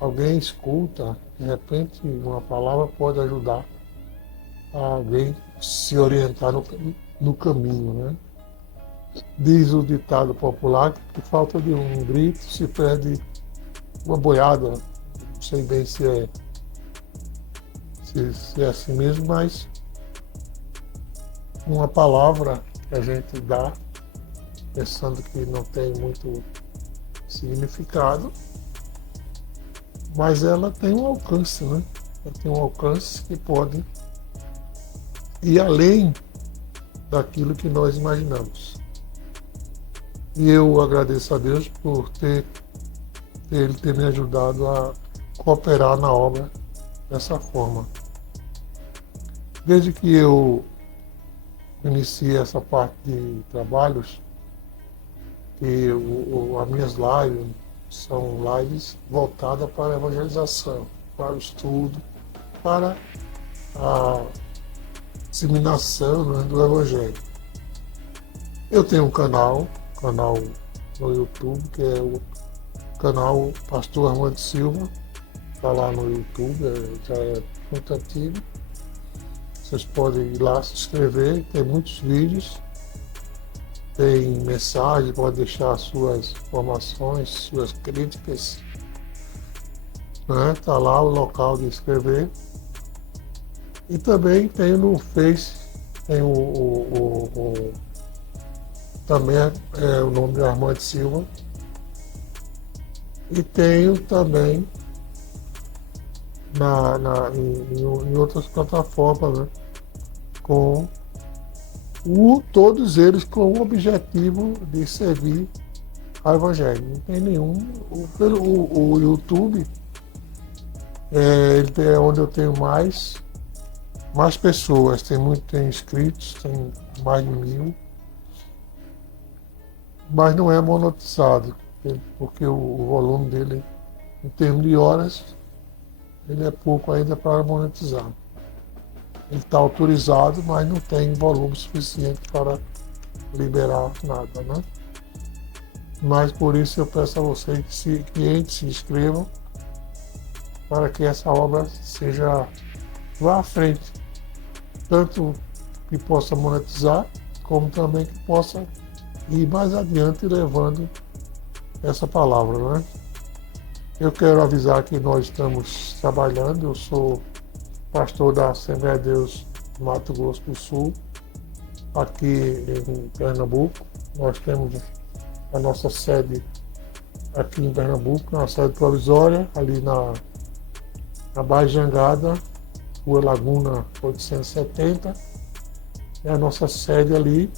alguém escuta, de repente uma palavra pode ajudar a alguém se orientar no caminho, né? Diz o ditado popular que por falta de um grito se perde uma boiada. Não sei bem se é assim mesmo, mas uma palavra que a gente dá, pensando que não tem muito significado, mas ela tem um alcance, né? Ela tem um alcance que pode ir além daquilo que nós imaginamos. E eu agradeço a Deus por ele ter me ajudado a cooperar na obra dessa forma. Desde que eu iniciei essa parte de trabalhos, que as minhas lives são lives voltadas para a evangelização, para o estudo, para a disseminação, né, do Evangelho. Eu tenho um canal no YouTube, que é o canal Pastor Armando Silva, está lá no YouTube, já é muito antigo. Vocês podem ir lá se inscrever, tem muitos vídeos, tem mensagem, pode deixar suas informações, suas críticas. Está lá o local de inscrever. E também tem no Face, tem também o nome de Armando Silva. E tenho também em outras plataformas, né, com todos eles com o objetivo de servir ao Evangelho. Não tem nenhum. O YouTube ele é onde eu tenho mais pessoas, tem inscritos, tem mais de 1000, mas não é monetizado, porque o volume dele, em termos de horas, ele é pouco ainda para monetizar. Ele está autorizado, mas não tem volume suficiente para liberar nada, né? Mas por isso eu peço a vocês que se inscrevam para que essa obra vá à frente, tanto que possa monetizar, como também que possa ir mais adiante levando essa palavra, né? Eu quero avisar que nós estamos trabalhando, eu sou pastor da Assembleia de Deus do Mato Grosso do Sul, aqui em Pernambuco. Nós temos a nossa sede aqui em Pernambuco, uma sede provisória, ali na Baía Jangada, Rua Laguna 870, é a nossa sede ali.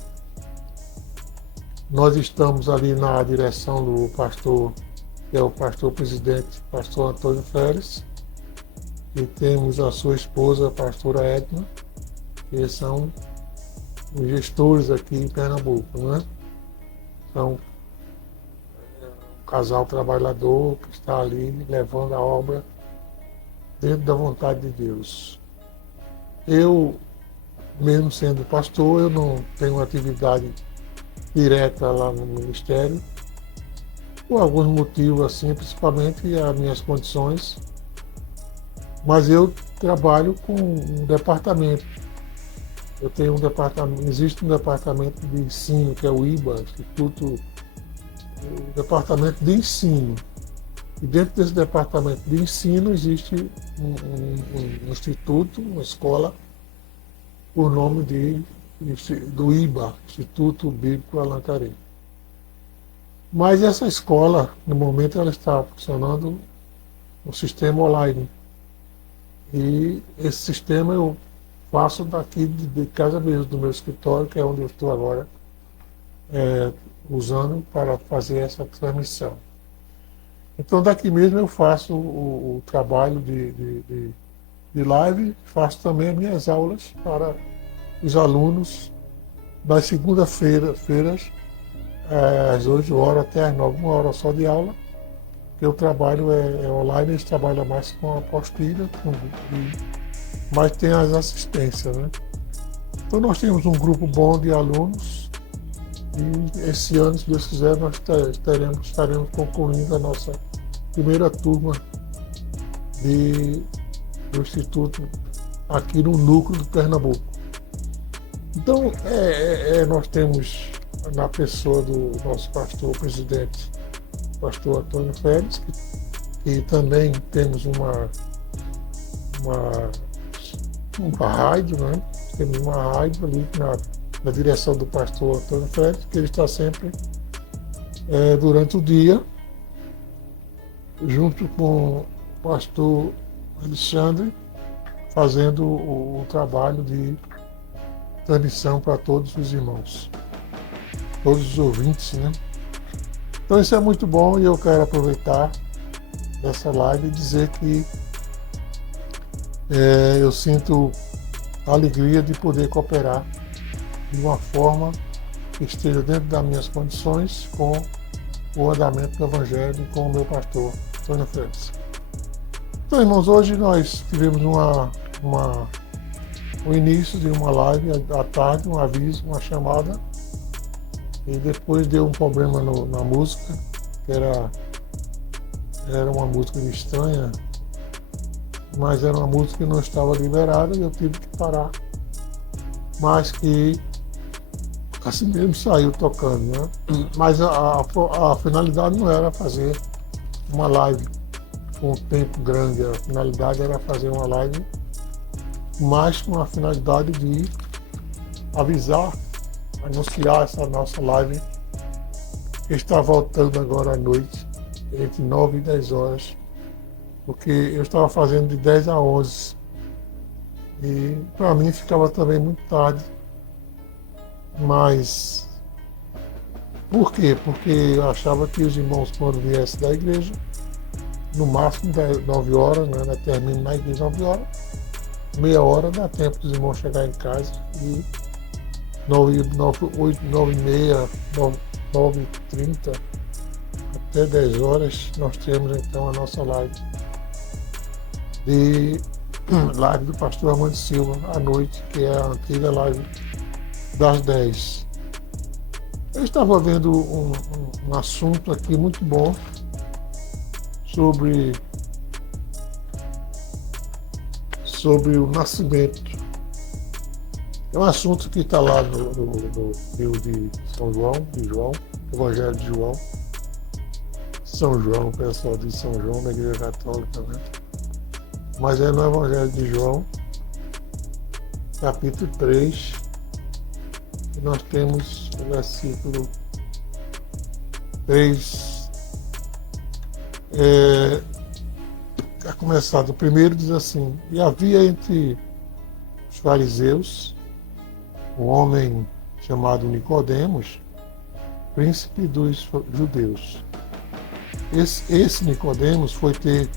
Nós estamos ali na direção do pastor, que é o pastor presidente, pastor Antônio Férez, e temos a sua esposa, a pastora Edna, que são os gestores aqui em Pernambuco, né? São um casal trabalhador que está ali levando a obra dentro da vontade de Deus. Eu, mesmo sendo pastor, eu não tenho atividade direta lá no ministério, por alguns motivos, assim, principalmente as minhas condições, mas eu trabalho com um departamento. Eu tenho um departamento, existe um departamento de ensino, que é o IBA, o departamento de ensino. E dentro desse departamento de ensino existe um instituto, uma escola, por nome do IBA, Instituto Bíblico Allan Kardec. Mas essa escola, no momento, ela está funcionando no sistema online. E esse sistema eu faço daqui de casa mesmo, do meu escritório, que é onde eu estou agora, usando para fazer essa transmissão. Então daqui mesmo eu faço o trabalho de live, faço também as minhas aulas para os alunos das segunda-feiras, às 8 horas até às 9, 1 hora só de aula, porque o trabalho é online, eles trabalham mais com a apostila, mas tem as assistências, né? Então nós temos um grupo bom de alunos e esse ano, se Deus quiser, nós estaremos concluindo a nossa primeira turma do Instituto aqui no núcleo de Pernambuco. Então, nós temos na pessoa do nosso pastor presidente, pastor Antônio Félix, que também temos uma rádio, né? Temos uma rádio ali na direção do pastor Antônio Félix, que ele está sempre durante o dia, junto com o pastor Alexandre, fazendo o trabalho de transmissão para todos os irmãos, todos os ouvintes, né? Então isso é muito bom e eu quero aproveitar dessa live e dizer que eu sinto a alegria de poder cooperar de uma forma que esteja dentro das minhas condições com o andamento do Evangelho e com o meu pastor, Antônio Félix. Então, irmãos, hoje nós tivemos o início de uma live à tarde, um aviso, uma chamada, e depois deu um problema na música, que era uma música estranha, mas era uma música que não estava liberada e eu tive que parar, mas que assim mesmo saiu tocando, né? Mas a finalidade não era fazer uma live com um tempo grande, a finalidade era fazer uma live mais com a finalidade de avisar, anunciar essa nossa live que está voltando agora à noite, entre 9 e 10 horas, porque eu estava fazendo de 10 a 11 e para mim ficava também muito tarde. Mas por quê? Porque eu achava que os irmãos, quando viessem da igreja, no máximo 9 horas, né? Termino na igreja 9 horas, meia hora dá tempo dos irmãos chegar em casa e 9h30, 9h30 até 10 horas nós temos então a nossa live do pastor Armando Silva à noite, que é a antiga live das 10. Eu estava vendo um assunto aqui muito bom sobre o nascimento. É um assunto que está lá no livro de São João, Evangelho de João. São João, o pessoal diz São João na Igreja Católica, né? Mas é no Evangelho de João, capítulo 3, que nós temos o versículo 3. A começar do primeiro, diz assim: e havia entre os fariseus um homem chamado Nicodemos, príncipe dos judeus. Esse Nicodemos foi ter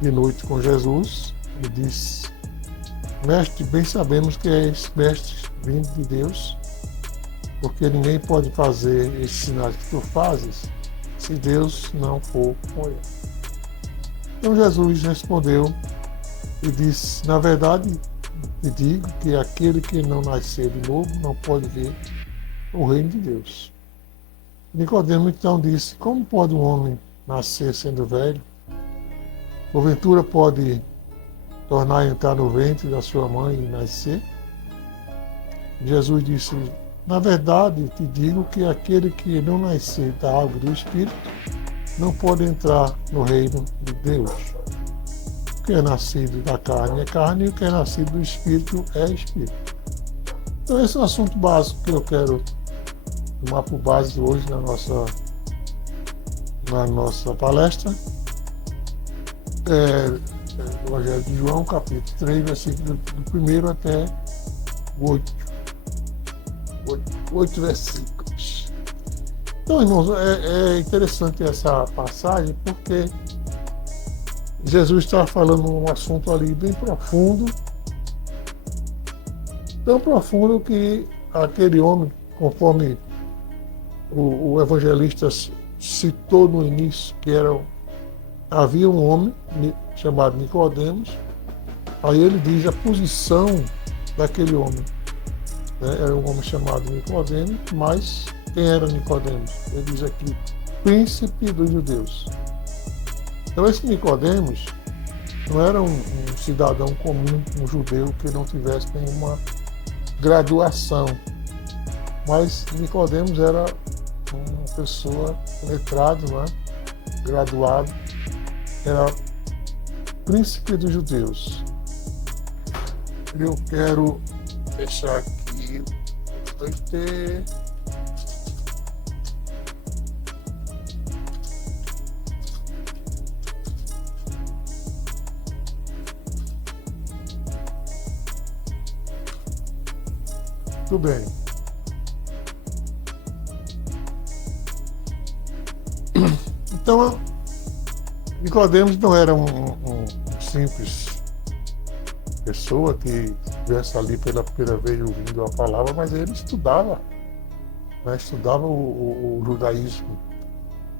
de noite com Jesus e disse: mestre, bem sabemos que és mestre vindo de Deus, porque ninguém pode fazer esses sinais que tu fazes se Deus não for com ele. Então Jesus respondeu e disse: na verdade te digo que aquele que não nascer de novo não pode ver o reino de Deus. Nicodemo então disse: como pode um homem nascer sendo velho? Porventura pode tornar a entrar no ventre da sua mãe e nascer? Jesus disse: na verdade te digo que aquele que não nascer da água e do Espírito não pode entrar no reino de Deus. O que é nascido da carne é carne, e o que é nascido do Espírito é Espírito. Então esse é o assunto básico que eu quero tomar por base hoje na nossa palestra. O Evangelho de João, capítulo 3, versículo do 1 até o 8 versículos. Então, irmãos, é interessante essa passagem porque Jesus está falando um assunto ali bem profundo, tão profundo que aquele homem, conforme o evangelista citou no início, que havia um homem chamado Nicodemos, aí ele diz a posição daquele homem. Era um homem chamado Nicodemos, mas quem era Nicodemos? Ele diz aqui: príncipe dos judeus. Então esse Nicodemos, não era um cidadão comum, um judeu que não tivesse nenhuma graduação. Mas Nicodemos era uma pessoa letrada, não é? Graduado, era príncipe dos judeus. Eu quero fechar aqui. Vai ter. Tudo bem. Então, Nicodemos não era um simples pessoa que estivesse ali pela primeira vez ouvindo a palavra, mas ele estudava, né? Estudava o judaísmo,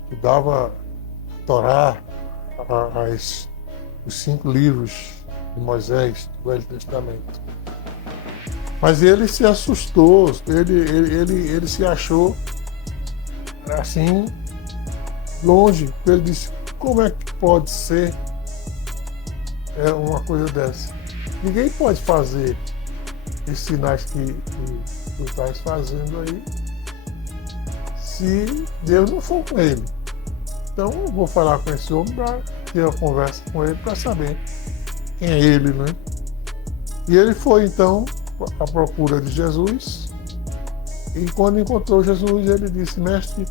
estudava a Torá, os 5 livros de Moisés, do Velho Testamento. Mas ele se assustou, ele se achou assim, longe. Ele disse, como é que pode ser uma coisa dessa? Ninguém pode fazer esses sinais que tu estás fazendo aí se Deus não for com ele. Então eu vou falar com esse homem para ter uma conversa com ele para saber quem é ele, né? E ele foi então à procura de Jesus, e quando encontrou Jesus, ele disse, mestre,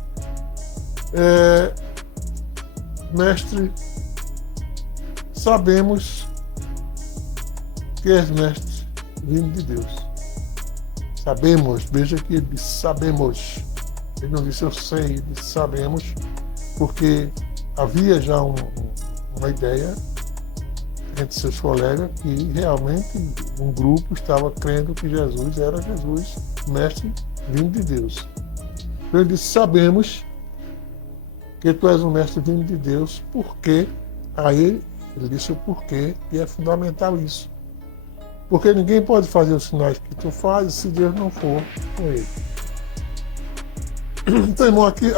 sabemos que és mestre vindo de Deus. Sabemos, veja que ele disse sabemos. Ele não disse eu sei, ele disse sabemos, porque havia já uma ideia entre seus colegas que realmente um grupo estava crendo que Jesus era Jesus, mestre vindo de Deus. Então ele disse, sabemos que tu és um mestre vindo de Deus, porque aí ele disse o porquê, e é fundamental isso. Porque ninguém pode fazer os sinais que tu fazes se Deus não for com ele. Então, irmão, aqui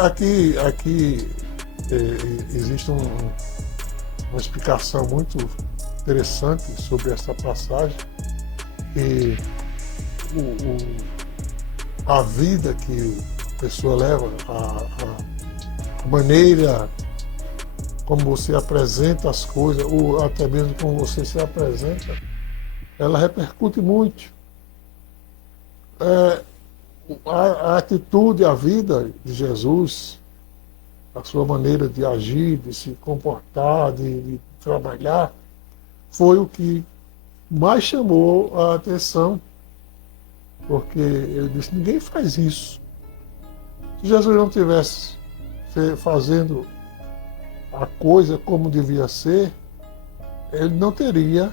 existe uma explicação muito interessante sobre essa passagem, que a vida que a pessoa leva, a maneira como você apresenta as coisas, ou até mesmo como você se apresenta, ela repercute muito. A atitude, a vida de Jesus, a sua maneira de agir, de se comportar, de trabalhar, foi o que mais chamou a atenção, porque ele disse, ninguém faz isso. Se Jesus não tivesse fazendo a coisa como devia ser, ele não teria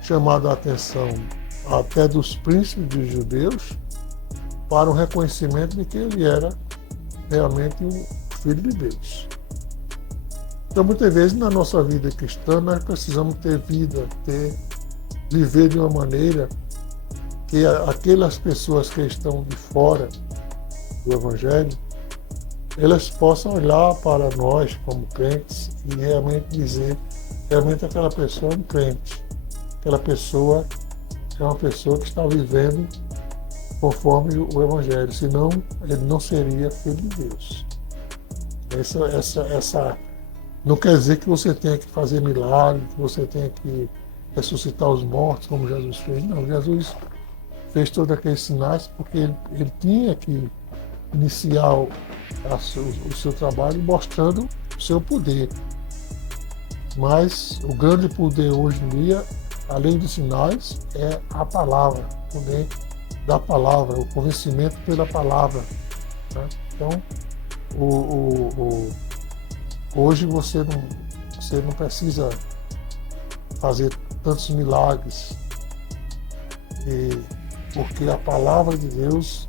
chamado a atenção até dos príncipes dos judeus para o reconhecimento de que ele era realmente o Filho de Deus. Então, muitas vezes, na nossa vida cristã, nós precisamos ter vida, viver de uma maneira que aquelas pessoas que estão de fora do Evangelho, elas possam olhar para nós como crentes e realmente dizer, realmente aquela pessoa é um crente, aquela pessoa é uma pessoa que está vivendo conforme o Evangelho, senão ele não seria filho de Deus. Essa não quer dizer que você tenha que fazer milagre, que você tenha que ressuscitar os mortos, como Jesus fez. Não, Jesus fez todos aqueles sinais porque ele tinha que iniciar o seu trabalho mostrando o seu poder. Mas o grande poder hoje em dia, além dos sinais, é a palavra, o poder da palavra, o convencimento pela palavra, né? Então, hoje você não precisa fazer tantos milagres, porque a palavra de Deus,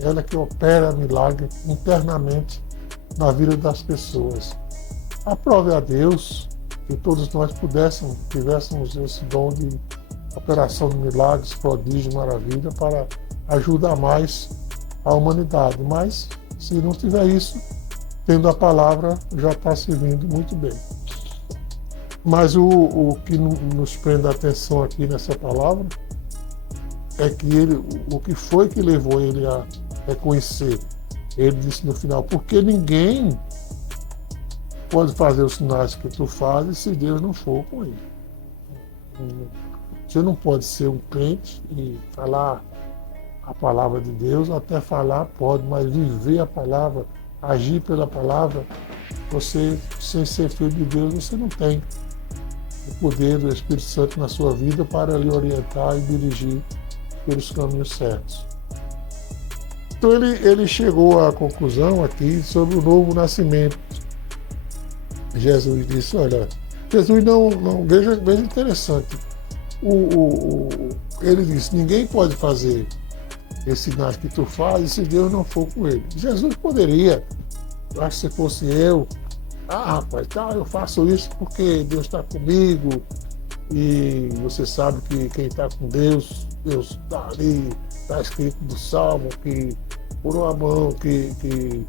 ela que opera milagre internamente na vida das pessoas. Aprove a Deus que todos nós tivéssemos esse dom de operação de milagres, prodígios, maravilha, para ajudar mais a humanidade. Mas, se não tiver isso, tendo a palavra, já está servindo muito bem. Mas o que nos prende a atenção aqui nessa palavra é que o que foi que levou ele a reconhecer? Ele disse no final, porque ninguém pode fazer os sinais que tu fazes se Deus não for com ele. Você não pode ser um crente e falar a palavra de Deus, até falar pode, mas viver a palavra, agir pela palavra, você, sem ser filho de Deus, você não tem o poder do Espírito Santo na sua vida para lhe orientar e dirigir pelos caminhos certos. Então ele chegou à conclusão aqui sobre o novo nascimento. Jesus disse, olha, Jesus não veja interessante. Ele disse, ninguém pode fazer esse sinais que tu fazes se Deus não for com ele. Jesus poderia, eu acho que se fosse eu, rapaz, eu faço isso porque Deus está comigo, e você sabe que quem está com Deus está ali, está escrito no Salmo, que por uma mão que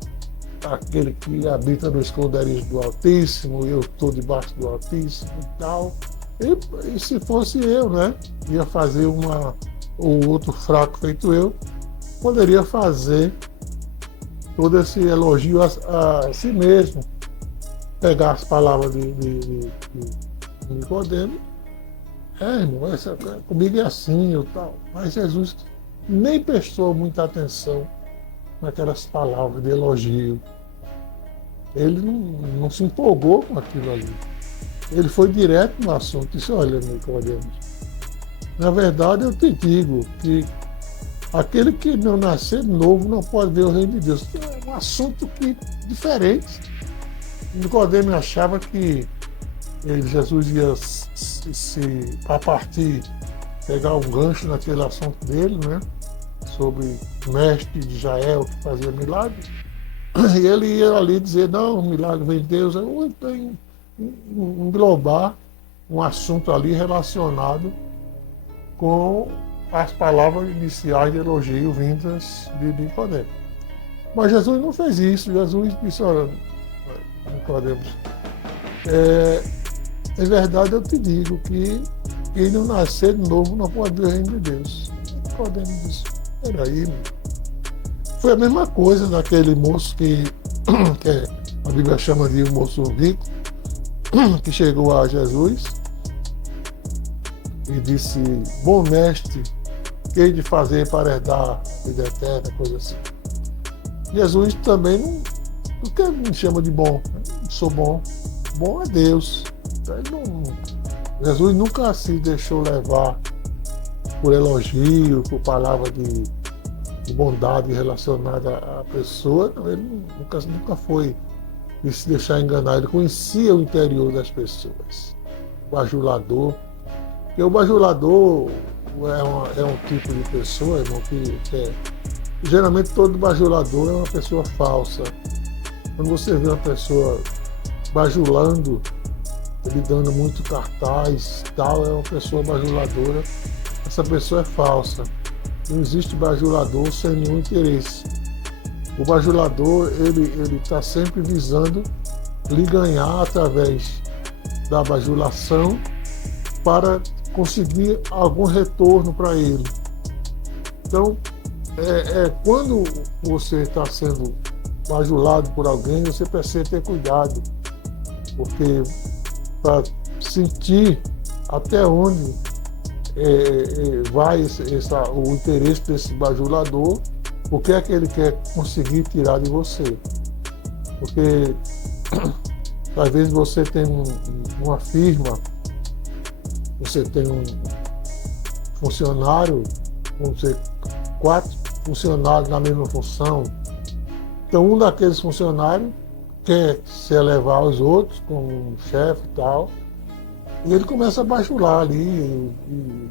aquele que habita no esconderijo do Altíssimo, eu estou debaixo do Altíssimo e tal. E se fosse eu, né, ia fazer ou outro fraco feito eu, poderia fazer todo esse elogio a si mesmo, pegar as palavras de Nicodemo, irmão, comigo é assim e tal. Mas Jesus nem prestou muita atenção naquelas palavras de elogio. Ele não se empolgou com aquilo ali. Ele foi direto no assunto e disse, olha, Nicodemo, na verdade eu te digo que aquele que não nascer de novo não pode ver o reino de Deus. É um assunto diferente. Nicodemo achava que Jesus ia a partir, pegar um gancho naquele assunto dele, né? Sobre o mestre de Israel que fazia milagres. E ele ia ali dizer, não, o milagre vem de Deus. Ou então englobar um assunto ali relacionado com as palavras iniciais de elogio vindas de Nicodemo. Mas Jesus não fez isso. Jesus disse, olha, Nicodemo, é verdade, eu te digo que quem não nascer de novo não pode ver o reino de Deus. Nicodemo disse, peraí, mano. Foi a mesma coisa daquele moço que a Bíblia chama de um moço rico, que chegou a Jesus e disse, bom mestre, que hei de fazer para herdar a vida eterna, coisa assim. Jesus também não quer me chama de bom, eu não sou bom, bom é Deus. Jesus nunca se deixou levar por elogio, por palavra de bondade relacionada à pessoa. Não, ele nunca foi de se deixar enganar. Ele conhecia o interior das pessoas. O bajulador. Porque o bajulador é um tipo de pessoa, irmão, geralmente todo bajulador é uma pessoa falsa. Quando você vê uma pessoa bajulando, ele dando muito cartaz, tal, é uma pessoa bajuladora. Essa pessoa é falsa. Não existe bajulador sem nenhum interesse. O bajulador, ele está sempre visando lhe ganhar através da bajulação para conseguir algum retorno para ele. Então, quando você está sendo bajulado por alguém, você precisa ter cuidado, porque para sentir até onde vai o interesse desse bajulador, o que é que ele quer conseguir tirar de você. Porque às vezes você tem uma firma, você tem um funcionário, vamos dizer, 4 funcionários na mesma função. Então um daqueles funcionários quer se elevar aos outros, como um chefe e tal, e ele começa a bajular ali, e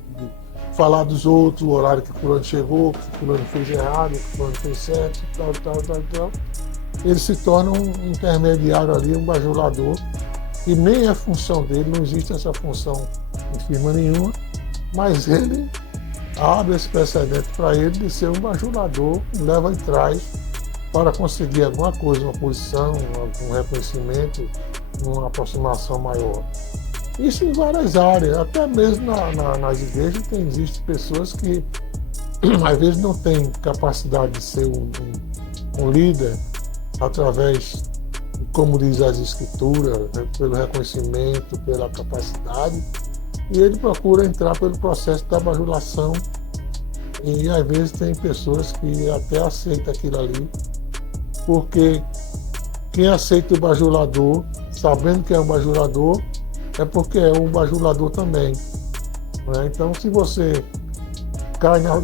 falar dos outros, o horário que fulano chegou, que fulano fez errado, que fulano fez certo, tal. Ele se torna um intermediário ali, um bajulador, e nem é função dele, não existe essa função em firma nenhuma, mas ele abre esse precedente para ele de ser um bajulador, leva e traz para conseguir alguma coisa, uma posição, algum reconhecimento, uma aproximação maior. Isso em várias áreas, até mesmo nas igrejas existem pessoas que às vezes não têm capacidade de ser um líder através, como diz as escrituras, né, pelo reconhecimento, pela capacidade, e ele procura entrar pelo processo da bajulação, e às vezes tem pessoas que até aceitam aquilo ali, porque quem aceita o bajulador, sabendo que é um bajulador, é porque é um bajulador também. Né? Então, se você cai na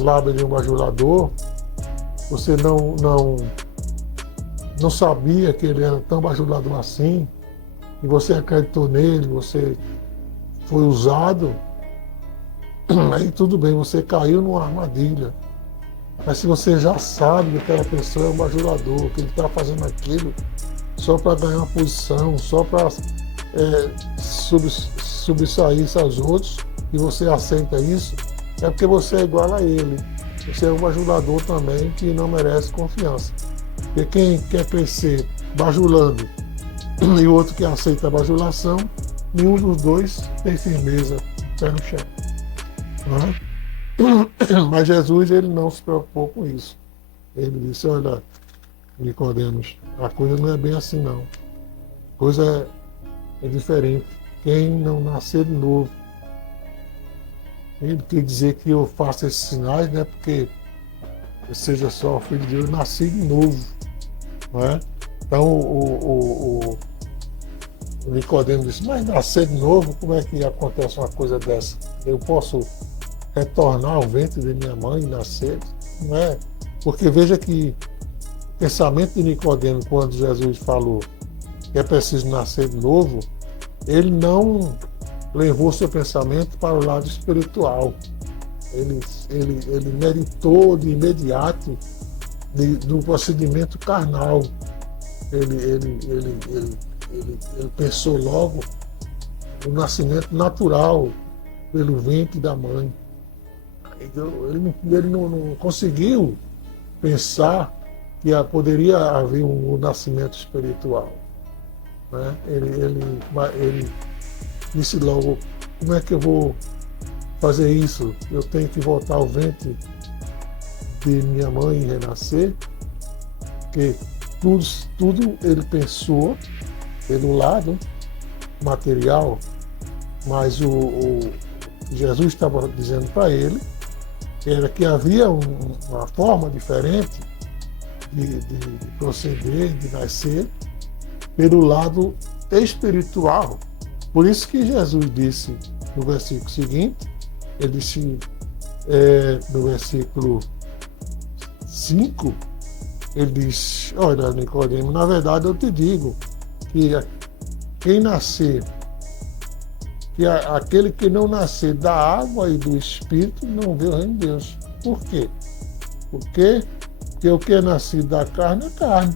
lábia de um bajulador, você não sabia que ele era tão bajulador assim, e você acreditou nele, você foi usado, aí tudo bem, você caiu numa armadilha. Mas se você já sabe que aquela pessoa é um bajulador, que ele está fazendo aquilo só para ganhar uma posição, só para subsair aos outros, e você aceita isso, é porque você é igual a ele. Você é um bajulador também que não merece confiança. Porque quem quer crescer bajulando e o outro que aceita a bajulação, nenhum dos dois tem firmeza pé no chão. Né? Mas Jesus, ele não se preocupou com isso. Ele disse, olha, Nicodemos, a coisa não é bem assim não. A coisa é diferente. Quem não nascer de novo, ele quer dizer que eu faço esses sinais, né? Porque eu seja só filho de Deus, eu nasci de novo. Não é? Então o Nicodemo disse, mas nascer de novo, como é que acontece uma coisa dessa? Eu posso retornar ao ventre de minha mãe e nascer? Não é? Porque veja que o pensamento de Nicodemo, quando Jesus falou que é preciso nascer de novo, ele não levou seu pensamento para o lado espiritual. Ele meritou de imediato do procedimento carnal. Ele pensou logo no nascimento natural pelo ventre da mãe. Ele não conseguiu pensar que poderia haver um nascimento espiritual. Né? Ele disse logo, como é que eu vou fazer isso? Eu tenho que voltar ao ventre de minha mãe e renascer? Porque tudo ele pensou pelo lado material, mas Jesus estava dizendo para ele era que havia uma forma diferente de proceder, de nascer, pelo lado espiritual. Por isso que Jesus disse no versículo seguinte, ele disse no versículo 5, ele diz, olha, Nicodemo, na verdade eu te digo que quem nascer, aquele que não nascer da água e do Espírito não vê o reino de Deus. Por quê? Porque o que é nascido da carne é carne.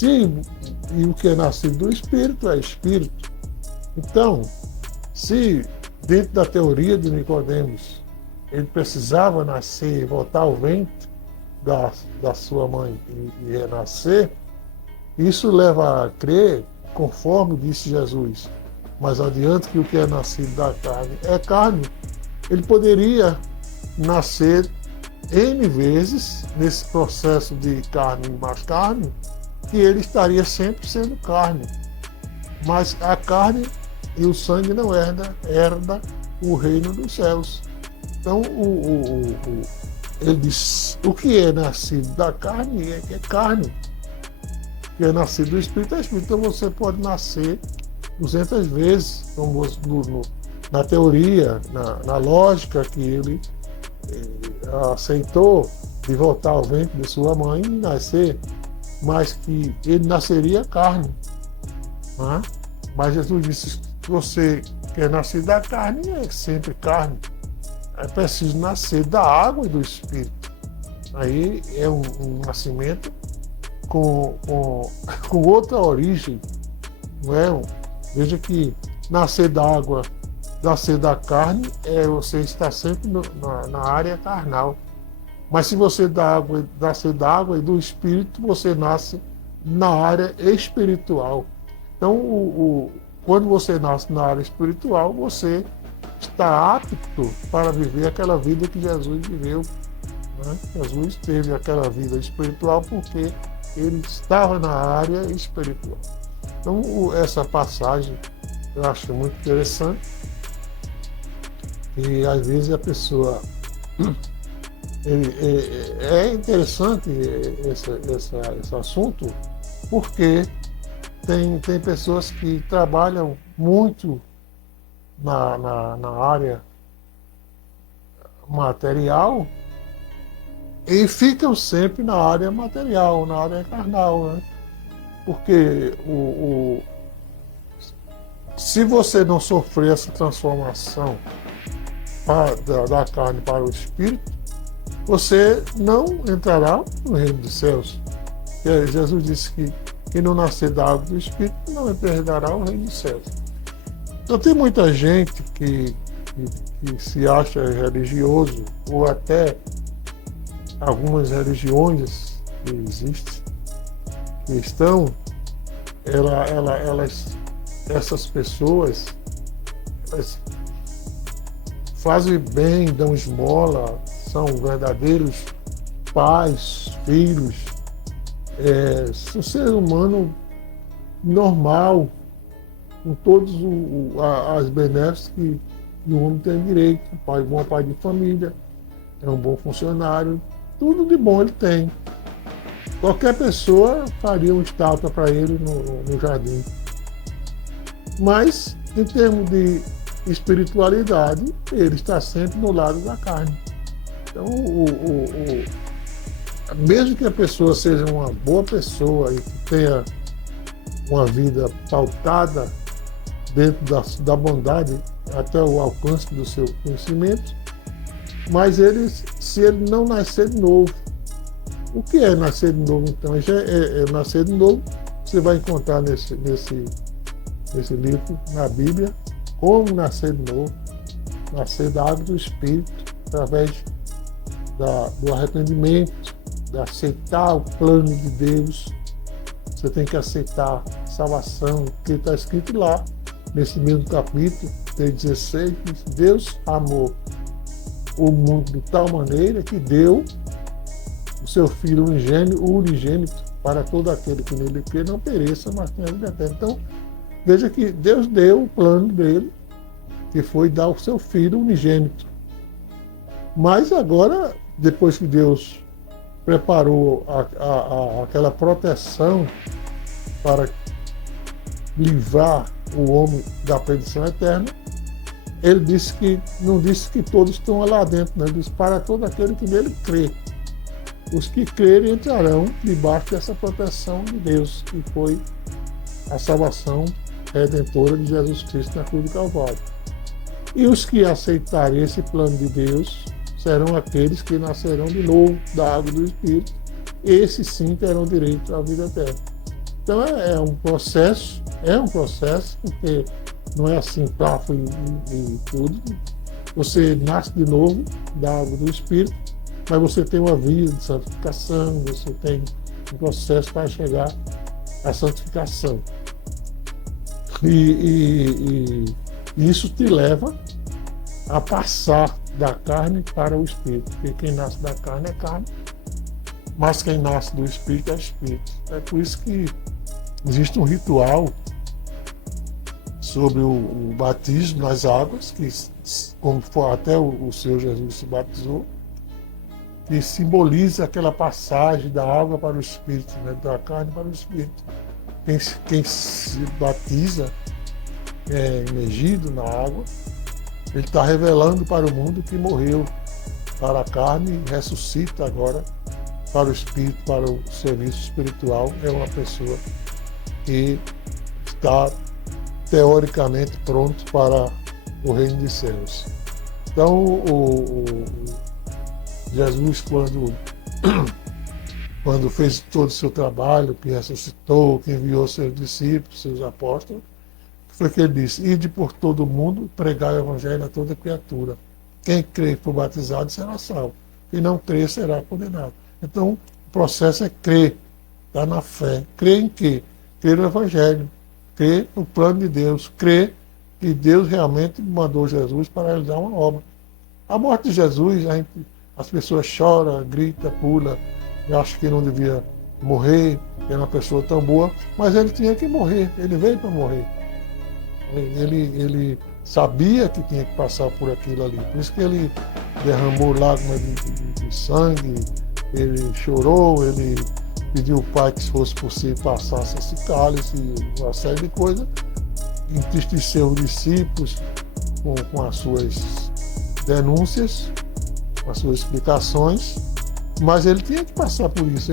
E o que é nascido do Espírito é Espírito. Então, se dentro da teoria de Nicodemos ele precisava nascer, voltar ao ventre da sua mãe e renascer, isso leva a crer, conforme disse Jesus, mais adiante, que o que é nascido da carne é carne. Ele poderia nascer N vezes nesse processo de carne mais carne, que ele estaria sempre sendo carne. Mas a carne e o sangue não herda o reino dos céus. Então, ele diz, o que é nascido da carne é carne. O que é nascido do Espírito é Espírito. Então, você pode nascer 200 vezes, na teoria, na lógica que ele aceitou de voltar ao ventre de sua mãe e nascer, mas que ele nasceria carne. Né? Mas Jesus disse, se você quer nascer da carne, é sempre carne. É preciso nascer da água e do Espírito. Aí é um nascimento com outra origem. Não é? Veja que nascer da água, nascer da carne, você está sempre na área carnal. Mas se você nascer da água e do Espírito, você nasce na área espiritual. Então, quando você nasce na área espiritual, você está apto para viver aquela vida que Jesus viveu. Né? Jesus teve aquela vida espiritual porque ele estava na área espiritual. Então, essa passagem eu acho muito interessante. E às vezes a pessoa. É interessante esse assunto, porque tem pessoas que trabalham muito na área material e ficam sempre na área material, na área carnal, né? Porque se você não sofrer essa transformação da carne para o espírito, você não entrará no reino dos céus. Jesus disse que quem não nascer da água do espírito não herdará o reino dos céus. Então tem muita gente que se acha religioso, ou até algumas religiões que existem, que estão, essas pessoas, elas fazem bem, dão esmola, são verdadeiros pais, filhos, um ser humano normal, com todos as benesses que o homem tem direito. Pai, bom pai de família, é um bom funcionário, tudo de bom ele tem. Qualquer pessoa faria uma estátua para ele no jardim. Mas, em termos de espiritualidade, ele está sempre no lado da carne. Então, mesmo que a pessoa seja uma boa pessoa e que tenha uma vida pautada dentro da bondade até o alcance do seu conhecimento, mas se ele não nascer de novo, o que é nascer de novo então? Nascer de novo, você vai encontrar nesse livro, na Bíblia, como nascer de novo, nascer da água do Espírito, através do arrependimento, de aceitar o plano de Deus. Você tem que aceitar a salvação, que está escrito lá, nesse mesmo capítulo, 16, diz: Deus amou o mundo de tal maneira que deu o seu Filho unigênito, para todo aquele que nele crê não pereça, mas tenha vida eterna. Então, veja que Deus deu o plano dele, que foi dar o seu Filho unigênito. Mas agora, depois que Deus preparou aquela proteção para livrar o homem da perdição eterna, ele não disse que todos estão lá dentro, né? Ele disse: para todo aquele que nele crê. Os que crerem entrarão debaixo dessa proteção de Deus, que foi a salvação redentora de Jesus Cristo na cruz do Calvário. E os que aceitarem esse plano de Deus serão aqueles que nascerão de novo da água do Espírito. Esses sim terão direito à vida eterna. Então é um processo, porque não é assim, plafo e tudo. Você nasce de novo da água do Espírito, mas você tem uma vida de santificação, você tem um processo para chegar à santificação. E isso te leva a passar da carne para o Espírito, porque quem nasce da carne é carne, mas quem nasce do Espírito é Espírito. É por isso que existe um ritual sobre o batismo nas águas, que como até o Senhor Jesus se batizou, que simboliza aquela passagem da água para o Espírito, né, da carne para o Espírito. Quem se batiza imergido na água, ele está revelando para o mundo que morreu para a carne e ressuscita agora para o Espírito, para o serviço espiritual. É uma pessoa que está teoricamente pronto para o reino dos céus. Então, Jesus, quando fez todo o seu trabalho, que ressuscitou, que enviou seus discípulos, seus apóstolos, foi que ele disse: ide por todo o mundo, pregai o evangelho a toda criatura. Quem crê e for batizado será salvo. Quem não crê será condenado. Então, o processo é crer, está na fé. Crer em quê? Crer no evangelho. crer no plano de Deus, crer que Deus realmente mandou Jesus para realizar uma obra. A morte de Jesus, as pessoas choram, gritam, pulam, acham que não devia morrer, que era uma pessoa tão boa, mas ele tinha que morrer, ele veio para morrer. Ele sabia que tinha que passar por aquilo ali, por isso que ele derramou lágrimas de sangue, ele chorou, ele pediu ao Pai que se fosse possível passasse esse cálice, uma série de coisas, entristeceu os discípulos com as suas denúncias, com as suas explicações, mas ele tinha que passar por isso.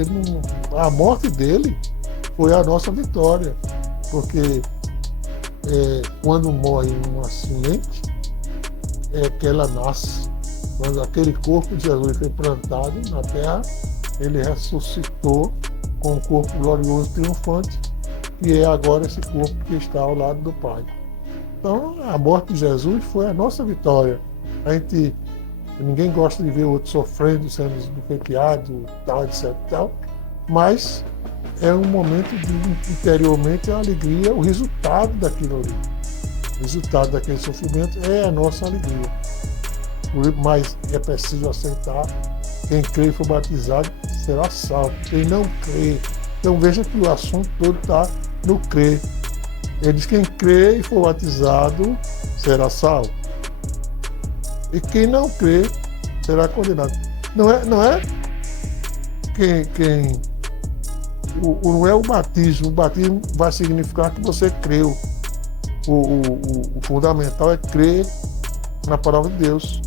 A morte dele foi a nossa vitória, porque quando morre uma semente, é que ela nasce. Quando aquele corpo de Jesus foi plantado na terra, ele ressuscitou com um corpo glorioso e triunfante, que é agora esse corpo que está ao lado do Pai. Então, a morte de Jesus foi a nossa vitória. Ninguém gosta de ver outro sofrendo, sendo esbofeteado, tal, etc. Tal, mas é um momento de, interiormente, a alegria, o resultado daquilo ali. O resultado daquele sofrimento é a nossa alegria. Mas é preciso aceitar. Quem crê e for batizado será salvo. Quem não crê. Então veja que o assunto todo está no crer. Ele diz: quem crê e for batizado será salvo. E quem não crê será condenado. Não é não é o batismo. O batismo vai significar que você creu. O fundamental é crer na palavra de Deus.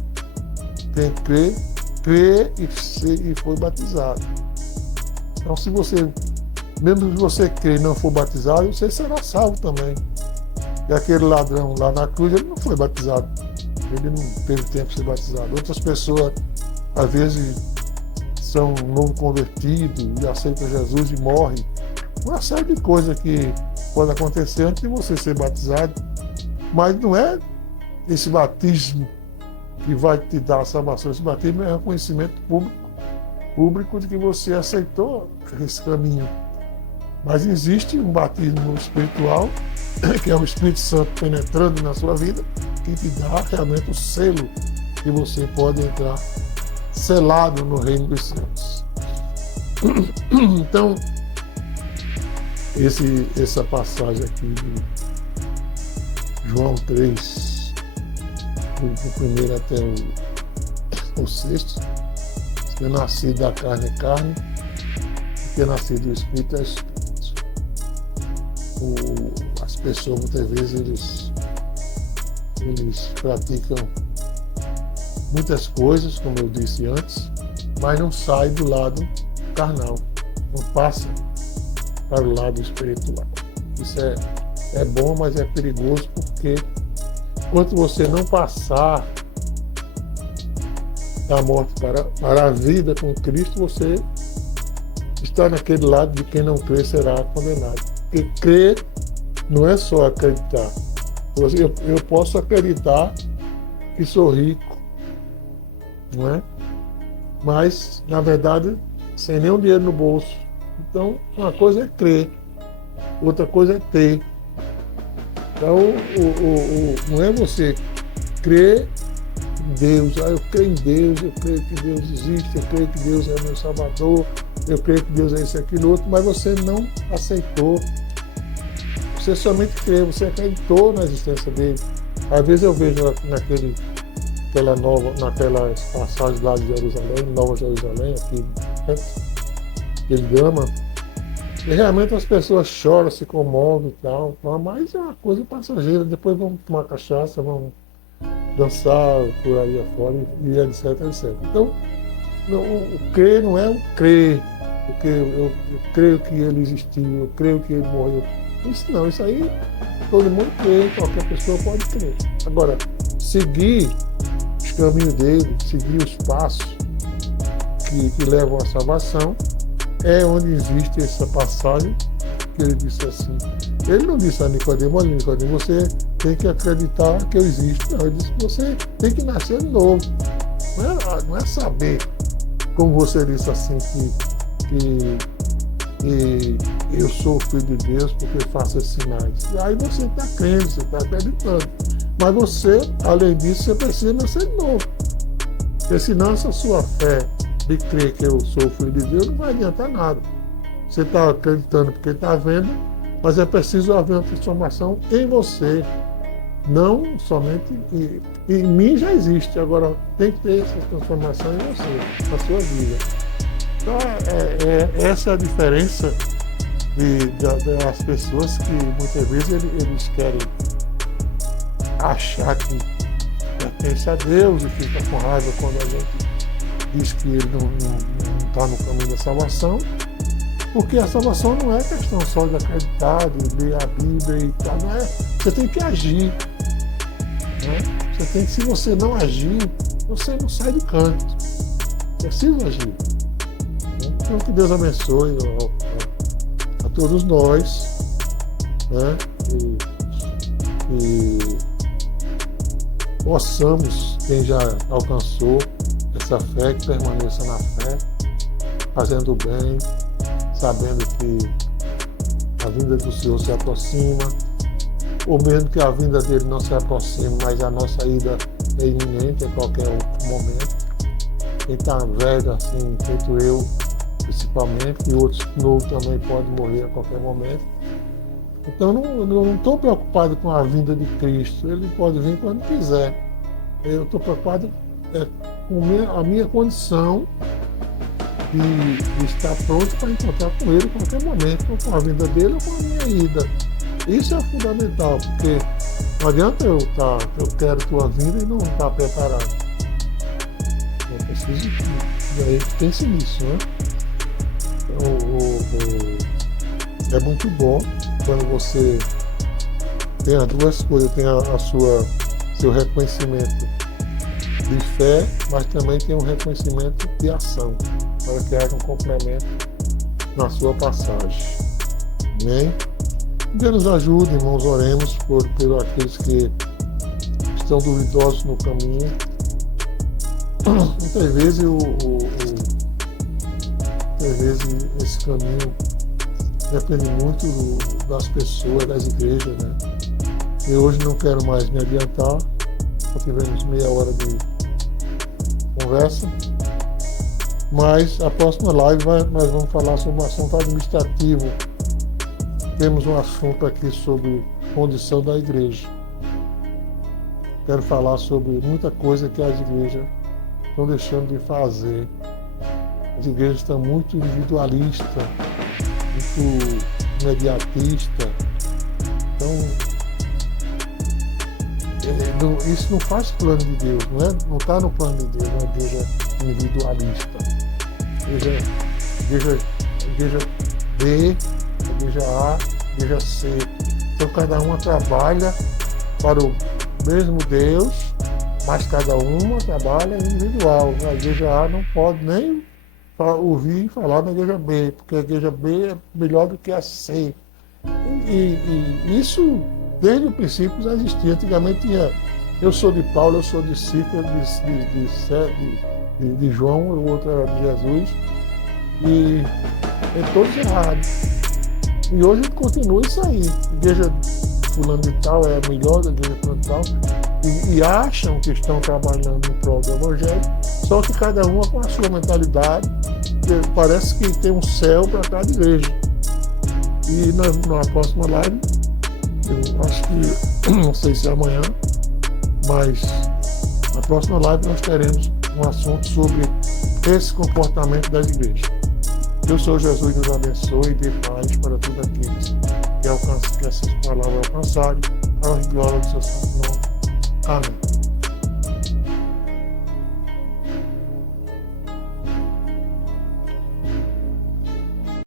Quem crê e foi batizado. Então, mesmo se você crer e não for batizado, você será salvo também. E aquele ladrão lá na cruz, ele não foi batizado. Ele não teve tempo de ser batizado. Outras pessoas, às vezes, são novo convertido e aceitam Jesus e morrem. Uma série de coisas que pode acontecer antes de você ser batizado. Mas não é esse batismo que vai te dar a salvação. Esse batismo é reconhecimento público de que você aceitou esse caminho. Mas existe um batismo espiritual, que é o Espírito Santo penetrando na sua vida, que te dá realmente o selo que você pode entrar selado no reino dos céus. Então, essa passagem aqui de João 3, do primeiro até o sexto, se é nascido da carne é carne, se é nascido do Espírito é Espírito. As pessoas muitas vezes eles praticam muitas coisas, como eu disse antes, mas não saem do lado carnal, não passam para o lado espiritual. Isso é bom, mas é perigoso, porque enquanto você não passar da morte para a vida com Cristo, você está naquele lado de quem não crê será condenado. Porque crer não é só acreditar. Eu posso acreditar que sou rico, não é? Mas, na verdade, sem nenhum dinheiro no bolso. Então, uma coisa é crer, outra coisa é ter. Então, não é você crer em Deus. Eu creio em Deus, eu creio que Deus existe, eu creio que Deus é meu Salvador, eu creio que Deus é isso, aquilo, outro, mas você não aceitou. Você somente crê, você acreditou na existência dele. Às vezes eu vejo naquelas passagens lá de Jerusalém, Nova Jerusalém, aqui, aquele drama, e realmente as pessoas choram, se comovem e tal, mas é uma coisa passageira. Depois vão tomar cachaça, vão dançar por aí afora e etc, etc. Então, o crer não é o crer, porque eu creio que ele existiu, eu creio que ele morreu. Isso não, isso aí todo mundo crê, qualquer pessoa pode crer. Agora, seguir os caminhos dele, seguir os passos que levam à salvação, é onde existe essa passagem que ele disse assim. Ele não disse a Nicodemo: olha, Nicodemo, você tem que acreditar que eu existo. Não, ele disse que você tem que nascer de novo. Não é saber, como você disse assim, que e eu sou filho de Deus porque faço esses sinais. E aí você está crendo, você está acreditando. Mas você, além disso, você precisa nascer de novo. Porque senão essa sua fé de crer que eu sou filho de Deus não vai adiantar nada. Você está acreditando porque está vendo, mas é preciso haver uma transformação em você. Não somente em mim já existe, agora tem que ter essa transformação em você, na sua vida. Então essa é a diferença das pessoas que muitas vezes eles querem achar que pertence a Deus e fica com raiva quando a gente diz que ele não está no caminho da salvação, porque a salvação não é questão só de acreditar, de ler a Bíblia e tal, não é. Você tem que agir. Né? Você tem que, se você não agir, você não sai do canto. Precisa agir. Então que Deus abençoe a todos nós, né? E possamos, quem já alcançou essa fé, que permaneça na fé, fazendo o bem, sabendo que a vinda do Senhor se aproxima, ou mesmo que a vinda dele não se aproxime, mas a nossa ida é iminente a qualquer outro momento. Quem está velho, assim, feito eu, principalmente, e outros novos também podem morrer a qualquer momento. Então eu não estou preocupado com a vinda de Cristo, ele pode vir quando quiser. Eu estou preocupado com a minha condição de estar pronto para encontrar com ele a qualquer momento, ou com a vinda dele ou com a minha ida. Isso é fundamental, porque não adianta eu quero tua vinda e não estar preparado. Eu preciso que aí pense nisso, né? É muito bom quando você tem as duas coisas, tem seu reconhecimento de fé, mas também tem um reconhecimento de ação, para que haja um complemento na sua passagem. Amém? Deus nos ajude, irmãos, oremos por aqueles que estão duvidosos no caminho. Muitas vezes, esse caminho depende muito das pessoas, das igrejas, né? Eu hoje não quero mais me adiantar, porque tivemos meia hora de conversa, mas a próxima live nós vamos falar sobre um assunto administrativo. Temos um assunto aqui sobre condição da igreja. Quero falar sobre muita coisa que as igrejas estão deixando de fazer. As igrejas estão muito individualistas, muito imediatistas. Então, isso não faz plano de Deus, não está no plano de Deus, uma igreja individualista. Igreja B, igreja A, igreja C. Então cada uma trabalha para o mesmo Deus, mas cada uma trabalha individual. A igreja A não pode nem ouvir falar da igreja B, porque a igreja B é melhor do que a C. E isso desde o princípio já existia. Antigamente tinha, eu sou de Paulo, eu sou discípulo de João, o outro era de Jesus, e é todos errados. E hoje continua isso aí. Igreja fulano de tal é a melhor da igreja fulano de tal, e acham que estão trabalhando em prol do Evangelho, só que cada uma com a sua mentalidade, parece que tem um céu para cada igreja. E na próxima live, eu acho que, não sei se é amanhã, mas na próxima live nós teremos um assunto sobre esse comportamento das igrejas. Deus, Senhor Jesus, nos abençoe e dê paz para todos aqueles que essas palavras alcançarem, para a glória do seu santo nome. Amém.